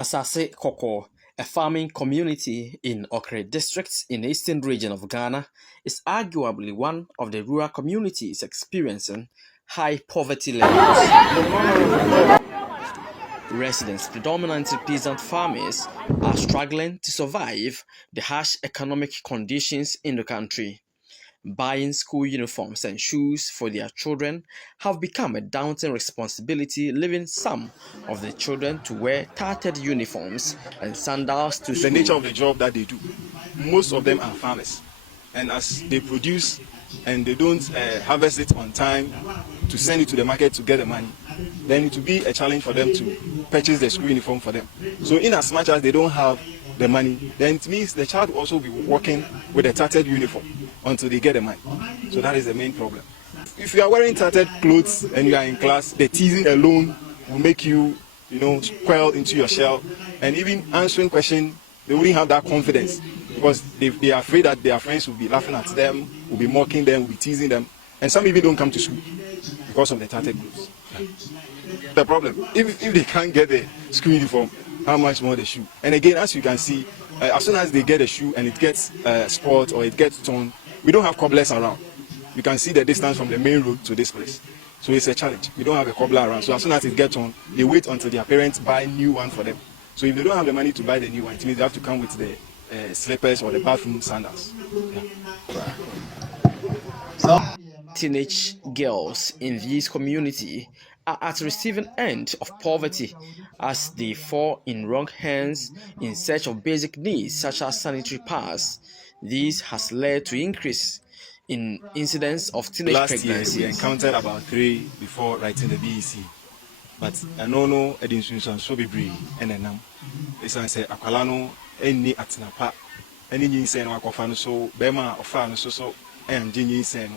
Asase Koko, a farming community in Okre district in the eastern region of Ghana, is arguably one of the rural communities experiencing high poverty levels. Residents, predominantly peasant farmers, are struggling to survive the harsh economic conditions in the country. Buying school uniforms and shoes for their children have become a daunting responsibility, leaving some of the children to wear tattered uniforms and sandals to school. The nature of the job that they do, most of them are farmers, and as they produce and they don't harvest it on time to send it to the market to get the money, then it will be a challenge for them to purchase the school uniform for them. So in as much as they don't have the money, then it means the child will also be working with a tattered uniform until they get the money. So that is the main problem. If you are wearing tattered clothes and you are in class, the teasing alone will make you, squirrel into your shell, and even answering questions, they wouldn't have that confidence because they are afraid that their friends will be laughing at them, will be mocking them, will be teasing them, and some even don't come to school because of the tattered clothes. The problem, if they can't get the school uniform, how much more the shoe? And again, as you can see, as soon as they get a shoe and it gets spoiled or it gets torn, we don't have cobblers around. You can see the distance from the main road to this place. So it's a challenge. We don't have a cobbler around. So as soon as it gets torn, they wait until their parents buy a new one for them. So if they don't have the money to buy the new one, it means they have to come with the slippers or the bathroom sandals. Yeah. Teenage girls in this community are at the receiving end of poverty as they fall in wrong hands in search of basic needs such as sanitary pads. This has led to increase in incidents of teenage pregnancies. Last year we encountered about 3 before writing the BEC. But I know education so be brave and then it's I say akwalano any atinapa any nyinse no akofano so bema ofa no so and nyinse no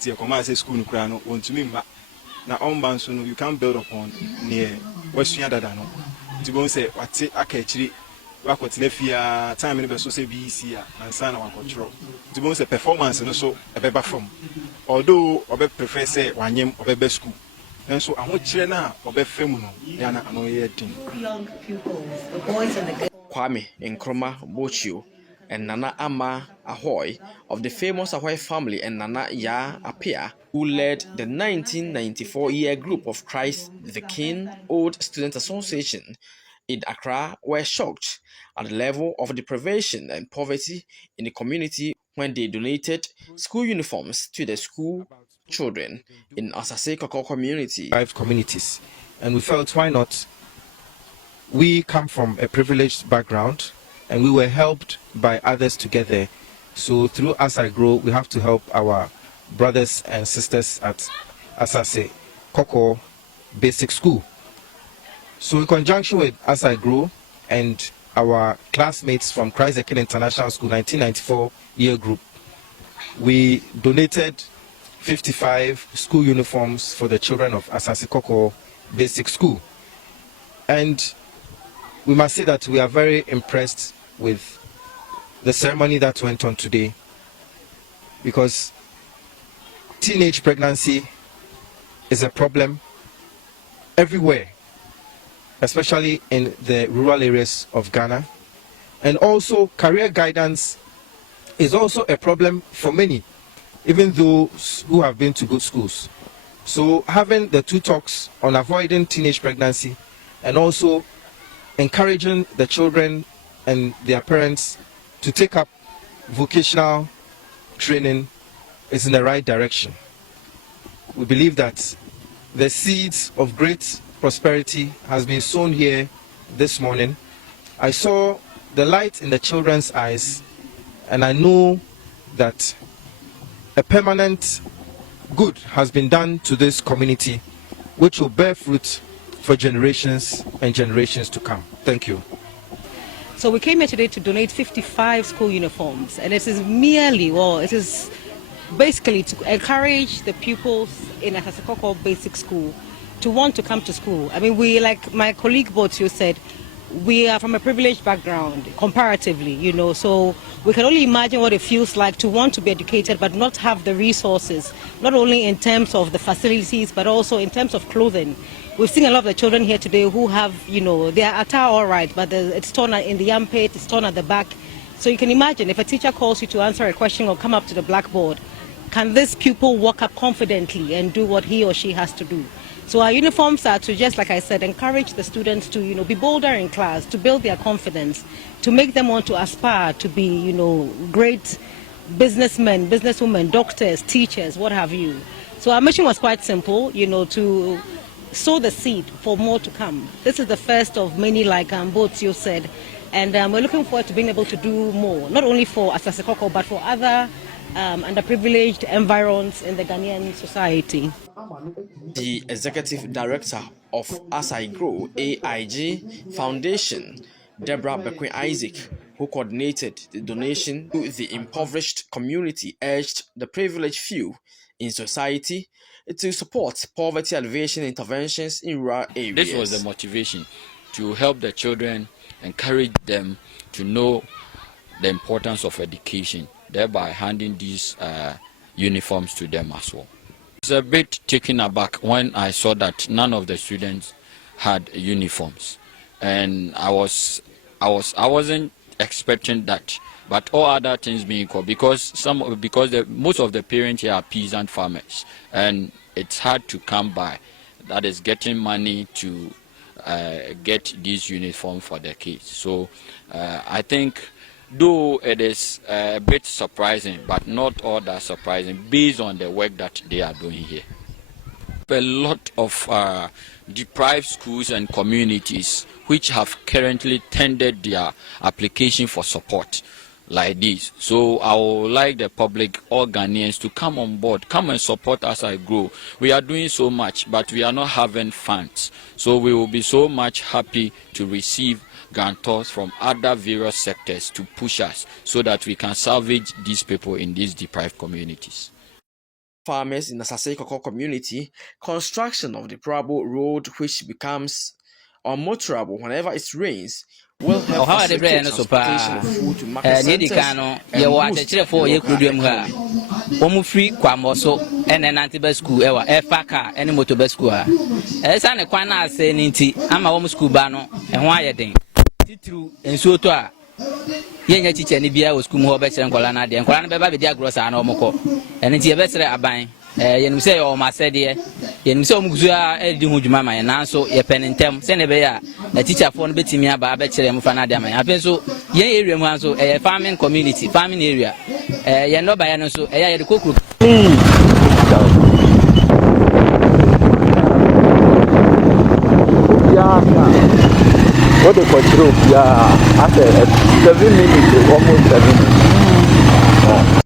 ti e come say school no kra no wontumi mba na omban so no you can build upon near wasua dada no ti bon say wate aka akiri wakotena fia time no be so say BEC a ansa na wakotro ti bon say performance no so ebeba from although obe prefer say wanyem obeba school. And so I'm not sure now of a feminine. Young pupils, the boys and the girls. Kwame Nkrumah Bochio and Nana Ama Ahoy of the famous Ahoy family and Nana Ya Apia, who led the 1994 group of Christ the King Old Student Association in Accra, were shocked at the level of deprivation and poverty in the community when they donated school uniforms to the school children in Asase Koko community. 5 communities, and we felt why not? We come from a privileged background and we were helped by others to get there. So through As I Grow, we have to help our brothers and sisters at Asase Koko Basic School. So in conjunction with As I Grow and our classmates from Christ the King International School 1994 year group, we donated 55 school uniforms for the children of Asase Koko Basic School. And we must say that we are very impressed with the ceremony that went on today, because teenage pregnancy is a problem everywhere, especially in the rural areas of Ghana. And also career guidance is also a problem for many, even those who have been to good schools. So having the 2 talks on avoiding teenage pregnancy and also encouraging the children and their parents to take up vocational training is in the right direction. We believe that the seeds of great prosperity has been sown here this morning. I saw the light in the children's eyes, and I know that a permanent good has been done to this community, which will bear fruit for generations and generations to come. Thank you. So we came here today to donate 55 school uniforms, and it is merely, it is basically to encourage the pupils in Asase Koko Basic School to want to come to school. I mean, we, like my colleague Botio said, we are from a privileged background comparatively, so we can only imagine what it feels like to want to be educated but not have the resources, not only in terms of the facilities but also in terms of clothing. We've seen a lot of the children here today who have, their attire all right, but it's torn in the armpit, it's torn at the back. So you can imagine if a teacher calls you to answer a question or come up to the blackboard, can this pupil walk up confidently and do what he or she has to do? So our uniforms are to, just like I said, encourage the students to, be bolder in class, to build their confidence, to make them want to aspire to be, great businessmen, businesswomen, doctors, teachers, what have you. So our mission was quite simple, to sow the seed for more to come. This is the first of many, like both you said, and we're looking forward to being able to do more, not only for Asasekoko, but for other underprivileged environs in the Ghanaian society. The executive director of I Grow AIG Foundation, Deborah Bequin Isaac, who coordinated the donation to the impoverished community, urged the privileged few in society to support poverty alleviation interventions in rural areas. This was the motivation to help the children, encourage them to know the importance of education, thereby handing these uniforms to them as well. I was a bit taken aback when I saw that none of the students had uniforms, and I wasn't expecting that. But all other things being equal, because most of the parents here are peasant farmers, and it's hard to come by. That is getting money to get these uniforms for their kids. So I think, though it is a bit surprising, but not all that surprising based on the work that they are doing here. A lot of deprived schools and communities which have currently tendered their application for support like this. So I would like the public, all Ghanaians, to come on board, come and support us I Grow. We are doing so much, but we are not having funds. So we will be so much happy to receive grantors from other various sectors to push us so that we can salvage these people in these deprived communities. Farmers in the Sasekoko community, construction of the Prabo road, which becomes unmotorable whenever it rains, will help facilitate transportation of food to market centers and boost the local economy. Free Kwamoso and an anti school, Faka, any motor school. As an Equana saying, I'm a home school bano, and why a thing. Titru and Sotoa. Young teacher, Nibia was Kumo better and Colana, and Colana Baby Diagros and Omoko. And it's a better a buying. You say, oh, my said, dear, you so Muzua, Edu Mama, and also a pen and tem, send a teacher for betting me about better and Fanadam. I feel so, ye area so a farming community, farming area. You know, by an so a cook. What they control, after 7 minutes, almost 7 minutes.